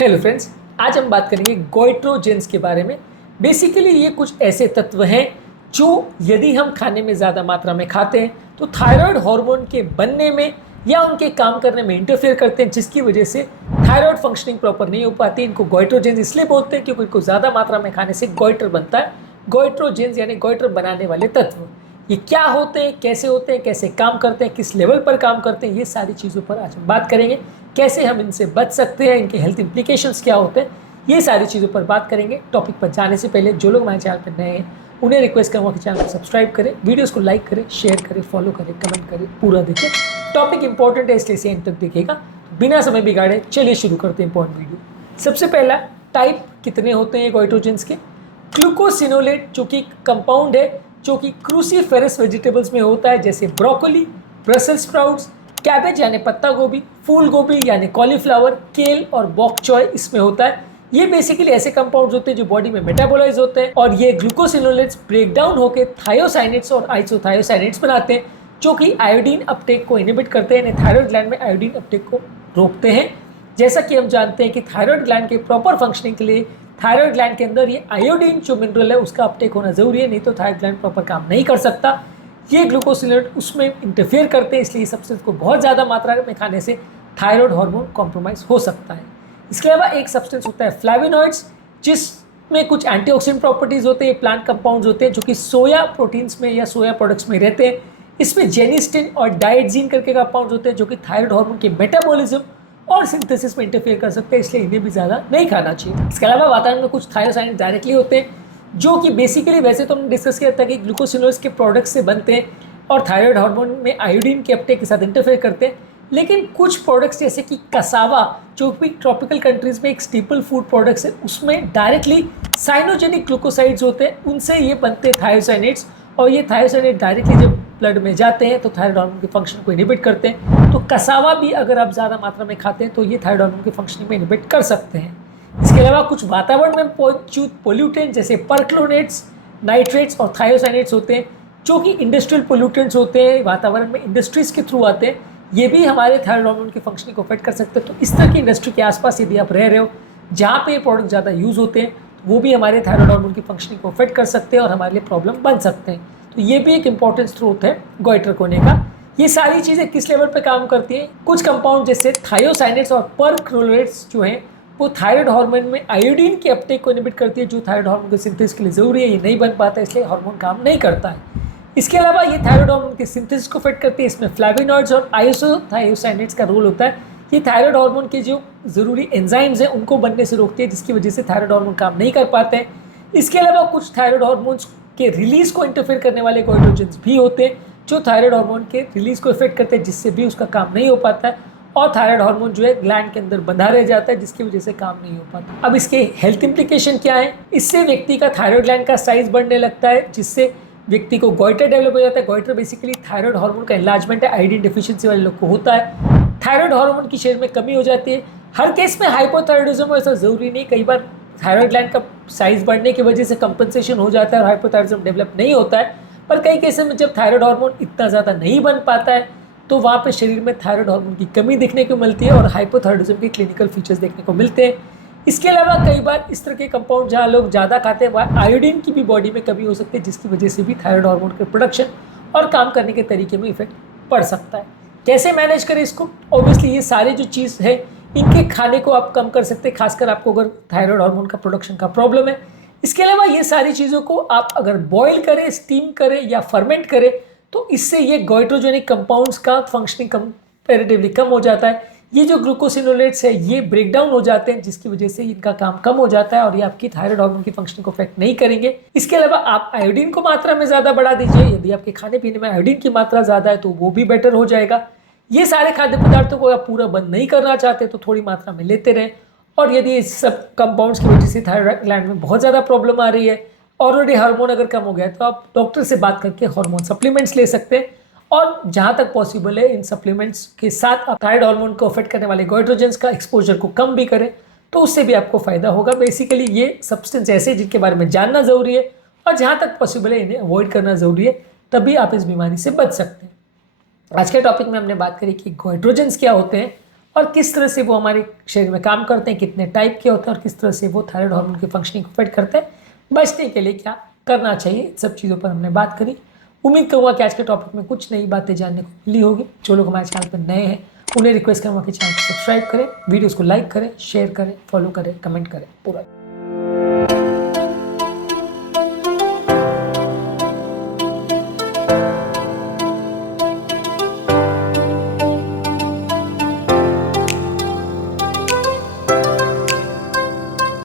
Hello friends, आज हम बात करेंगे गोइट्रोजेंस के बारे में। बेसिकली ये कुछ ऐसे तत्व हैं जो यदि हम खाने में ज़्यादा मात्रा में खाते हैं तो थायराइड हार्मोन के बनने में या उनके काम करने में इंटरफेयर करते हैं, जिसकी वजह से थायराइड फंक्शनिंग प्रॉपर नहीं हो पाती। इनको गोइट्रोजेंस इसलिए बोलते हैं क्योंकि इनको ज़्यादा मात्रा में खाने से गोइटर बनता है। गोइट्रोजेंस यानी गोइटर बनाने वाले तत्व, ये क्या होते हैं, कैसे काम करते हैं, किस लेवल पर काम करते हैं, ये सारी चीज़ों पर आज हम बात करेंगे। कैसे हम इनसे बच सकते हैं, इनके हेल्थ इंप्लीकेशंस क्या होते हैं, ये सारी चीज़ों पर बात करेंगे। टॉपिक पर जाने से पहले जो लोग हमारे चैनल पर नए हैं उन्हें रिक्वेस्ट करूँगा कि चैनल को सब्सक्राइब करें, वीडियोस को लाइक करें, शेयर करें, फॉलो करें, कमेंट करें, पूरा देखें। टॉपिक इंपॉर्टेंट है इसलिए इसे एंड तक देखिएगा। बिना समय बिगाड़े चलिए शुरू करते हैं इंपॉर्टेंट वीडियो। सबसे पहला, टाइप कितने होते हैं गोइट्रोजेंस के। ग्लूकोसिनोलेट जो कि कंपाउंड है जो कि क्रूसीफेरस वेजिटेबल्स में होता है, जैसे ब्रोकोली, ब्रसेल्स स्प्राउट्स, कैबेज यानी पत्ता गोभी, फूल गोभी यानी कॉलीफ्लावर, केल और बॉक चॉय इसमें होता है। ये बेसिकली ऐसे कंपाउंड्स होते हैं जो बॉडी में मेटाबोलाइज होते हैं और ये ग्लूकोसिनोलेट्स ब्रेक डाउन होकर थायोसाइनेट्स और आइसोथायोसाइनेट्स बनाते हैं जो कि आयोडीन अपटेक को इनहिबिट करते हैं, यानी थायराइड ग्लैंड में आयोडीन अपटेक को रोकते हैं। जैसा कि हम जानते हैं कि थायराइड ग्लैंड के प्रॉपर फंक्शनिंग के लिए थायराइड ग्लैंड के अंदर ये आयोडीन जो मिनरल है उसका अपटेक होना जरूरी है, नहीं तो थायराइड ग्लैंड प्रॉपर काम नहीं कर सकता। ये ग्लूकोसिनोलेट उसमें इंटरफेयर करते हैं, इसलिए सब्सटेंस को बहुत ज़्यादा मात्रा में खाने से थायराइड हार्मोन कॉम्प्रोमाइज़ हो सकता है। इसके अलावा एक सब्सटेंस होता है फ्लैविनॉइड्स, जिसमें कुछ एंटीऑक्सीडेंट प्रॉपर्टीज़ होते हैं, प्लांट कंपाउंड्स होते हैं जो कि सोया प्रोटीन्स में या सोया प्रोडक्ट्स में रहते हैं। इसमें जेनिस्टिन और डाइटजीन करके कंपाउंड्स होते हैं जो कि थायराइड हार्मोन के मेटाबॉलिज्म और सिंथेसिस में इंटरफेयर कर सकते हैं, इसलिए इन्हें भी ज़्यादा नहीं खाना चाहिए। इसके अलावा वातावरण में कुछ थायोसाइनेट्स डायरेक्टली होते हैं जो कि बेसिकली, वैसे तो हमने डिस्कस किया था कि ग्लूकोसिनोलेट्स के प्रोडक्ट्स से बनते हैं और थायराइड हार्मोन में आयोडीन के अपटेक के साथ इंटरफेयर करते हैं। लेकिन कुछ प्रोडक्ट्स जैसे कि कसावा जो कि ट्रॉपिकल कंट्रीज़ में एक स्टेपल फूड प्रोडक्ट्स है, उसमें डायरेक्टली साइनोजेनिक ग्लूकोसाइड्स होते हैं, उनसे ये बनते हैं थायोसाइनेट्स और ये थायोसाइनेट डायरेक्टली जब ब्लड में जाते हैं तो थायराइड हार्मोन के फंक्शन को इनहिबिट करते हैं। तो कसावा भी अगर आप ज़्यादा मात्रा में खाते हैं तो ये थायराइड हार्मोन के फंक्शनिंग में इनहिबिट कर सकते हैं। इसके अलावा कुछ वातावरण में मौजूद पोल्यूटेंट जैसे परक्लोनेट्स, नाइट्रेट्स और थायोसाइनेट्स होते हैं जो कि इंडस्ट्रियल पोल्यूटेंट्स होते हैं, वातावरण में इंडस्ट्रीज़ के थ्रू आते हैं, ये भी हमारे थायराइड हार्मोन की फंक्शनिंग को अफेक्ट कर सकते हैं। तो इस तरह की इंडस्ट्री के आसपास यदि आप रह रहे हो जहाँ पे ये प्रोडक्ट ज़्यादा यूज़ होते हैं तो वो भी हमारे थायराइड हार्मोन की फंक्शनिंग को अफेक्ट कर सकते हैं और हमारे लिए प्रॉब्लम बन सकते हैं। तो ये भी एक इंपॉर्टेंट स्रोत है गोइटर होने का। ये सारी चीज़ें किस लेवल पे काम करती हैं, कुछ कंपाउंड जैसे थायोसाइनेट्स और परक्लोनेट्स जो हैं वो थायराइड हार्मोन में आयोडीन के अपटेक को इनहिबिट करती है जो थायराइड हार्मोन के सिंथेसिस के लिए ज़रूरी है, ये नहीं बन पाता इसलिए हार्मोन काम नहीं करता है। इसके अलावा ये थायराइड हार्मोन के सिंथेसिस को अफेक्ट करती है, इसमें फ्लैविनॉइड्स और आइसोथायोसाइनेट्स का रोल होता है। ये थायराइड हार्मोन के जो ज़रूरी एंजाइम्स हैं उनको बनने से रोकती है, जिसकी वजह से थायराइड हार्मोन काम नहीं कर पाते हैं। इसके अलावा कुछ थायराइड हार्मोन्स के रिलीज को इंटरफेयर करने वाले गोइट्रोजेंस भी होते हैं जो थायराइड हार्मोन के रिलीज को इफेक्ट करते हैं, जिससे भी उसका काम नहीं हो पाता है और थायराइड हार्मोन जो है ग्लैंड के अंदर बंधा रह जाता है, जिसकी वजह से काम नहीं हो पाता। अब इसके हेल्थ इंप्लीकेशन क्या है, इससे व्यक्ति का थायराइड ग्लैंड का साइज बढ़ने लगता है, जिससे व्यक्ति को गोइटर डेवलप हो जाता है। गोइटर बेसिकली थायराइड हार्मोन का एनलार्जमेंट है, आयोडीन डिफिशिएंसी वाले लोग को होता है। थायराइड हार्मोन की शरीर में कमी हो जाती है। हर केस में हाइपोथायराइडिज्म हो ऐसा जरूरी नहीं, कई बार थायराइड ग्लैंड का साइज बढ़ने की वजह से कंपनसेशन हो जाता है और हाइपोथायराइडिज्म डेवलप नहीं होता है। पर कई केसेस में जब थायराइड हार्मोन इतना ज़्यादा नहीं बन पाता है तो वहाँ पे शरीर में थायराइड हार्मोन की कमी देखने को मिलती है और हाइपोथायराइडिज्म के क्लिनिकल फीचर्स देखने को मिलते हैं। इसके अलावा कई बार इस तरह के कंपाउंड जहाँ लोग ज़्यादा खाते हैं वहाँ आयोडीन की भी बॉडी में कमी हो सकती है, जिसकी वजह से भी थायराइड हार्मोन के प्रोडक्शन और काम करने के तरीके में इफेक्ट पड़ सकता है। कैसे मैनेज करें इसको, ऑब्वियसली ये सारी जो चीज़ है इनके खाने को आप कम कर सकते हैं, खासकर आपको अगर थायराइड हार्मोन का प्रोडक्शन का प्रॉब्लम है। इसके अलावा ये सारी चीज़ों को आप अगर बॉईल करें, स्टीम करें या फर्मेंट करें तो इससे ये गोइट्रोजेनिक कंपाउंड्स का फंक्शनिंग कंपेरेटिवली कम हो जाता है। ये जो ग्लूकोसिनोलेट्स है ये ब्रेक डाउन हो जाते हैं, जिसकी वजह से इनका काम कम हो जाता है और ये आपकी थायराइड हार्मोन की फंक्शनिंग को अफेक्ट नहीं करेंगे। इसके अलावा आप आयोडीन को मात्रा में ज़्यादा बढ़ा दीजिए, यदि आपके खाने पीने में आयोडीन की मात्रा ज़्यादा है तो वो भी बेटर हो जाएगा। ये सारे खाद्य पदार्थों को आप पूरा बंद नहीं करना चाहते तो थोड़ी मात्रा में लेते रहें। और यदि इस सब कंपाउंड्स की वजह से थायराइड ग्लैंड में बहुत ज़्यादा प्रॉब्लम आ रही है, ऑलरेडी हार्मोन अगर कम हो गया है तो आप डॉक्टर से बात करके हार्मोन सप्लीमेंट्स ले सकते हैं और जहाँ तक पॉसिबल है इन सप्लीमेंट्स के साथ आप थायराइड हार्मोन को अफेक्ट करने वाले गोइट्रोजेंस का एक्सपोजर को कम भी करें तो उससे भी आपको फायदा होगा। बेसिकली ये सब्सटेंस ऐसे जिनके बारे में जानना ज़रूरी है और जहाँ तक पॉसिबल है इन्हें अवॉइड करना ज़रूरी है, तभी आप इस बीमारी से बच सकते हैं। आज के टॉपिक में हमने बात करी कि गोइट्रोजेंस क्या होते हैं और किस तरह से वो हमारे शरीर में काम करते हैं, कितने टाइप के होते हैं और किस तरह से वो थायराइड हार्मोन की फंक्शनिंग को अफेक्ट करते हैं, बचने के लिए क्या करना चाहिए, इन सब चीज़ों पर हमने बात करी। उम्मीद करूँगा कि आज के टॉपिक में कुछ नई बातें जानने को मिली होगी। जो लोग हमारे चैनल पर नए हैं उन्हें रिक्वेस्ट करूँगा कि चैनल को सब्सक्राइब करें, वीडियोज़ को लाइक करें, शेयर करें, फॉलो करें, कमेंट करें पूरा।